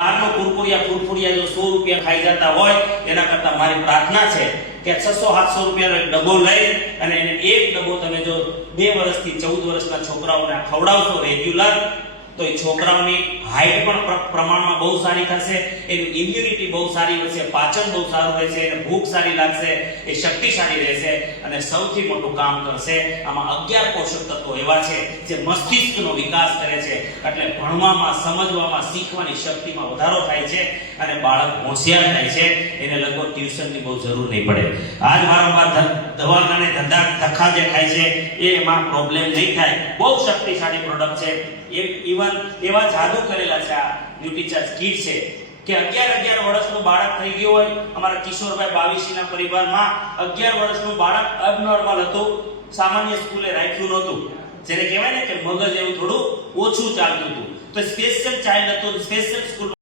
આનો ફૂરફુરિયા જો 100 રૂપિયા ખાઈ જતા હોય એના કરતા મારી પ્રાર્થના છે કે 600-700 રૂપિયાનો એક ડબ્બો લઈ અને એને એક ડબ્બો તમે જો 2 વર્ષથી 14 વર્ષના છોકરાઓને ખવડાવશો રેગ્યુલર તો એ છોકરાઓની હાઈટ પણ પ્રમાણમાં બહુ સારી થશે, એની ઇમ્યુનિટી બહુ સારી વધશે, પાચન બહુ સારું રહેશે, એને ભૂખ સારી લાગશે, એ શક્તિશાળી રહેશે અને સૌથી મોટું કામ કરશે. આમાં 11 પોષક તત્વો એવા છે જે મસ્તિષ્કનો વિકાસ કરે છે, એટલે ભણવામાં, સમજવામાં, શીખવાની શક્તિમાં વધારો થાય છે અને બાળક હોશિયાર થાય છે. એને લગભગ ટ્યુશનની બહુ જરૂર નહીં પડે. આજ વારંવાર દવાખાને ધક્કા જે ખાય છે એમાં પ્રોબ્લેમ નહીં થાય. બહુ શક્તિશાળી પ્રોડક્ટ છે. ઇવન એવા જાદુ કરેલા છે આ ન્યુટ્રીચાર્જ કીટ છે કે 11 વર્ષનું બાળક થઈ ગયું હોય. અમારા કિશોરભાઈ બાવીસીના પરિવારમાં 11 વર્ષનું બાળક અબનોર્મલ હતું, સામાન્ય સ્કૂલે રાખ્યું નહોતું, જેને કહેવાય ને કે મગજ એવું થોડું ઓછું ચાલતું હતું, તો સ્પેશિયલ ચાઇલ્ડ હતું, સ્પેશિયલ સ્કૂલ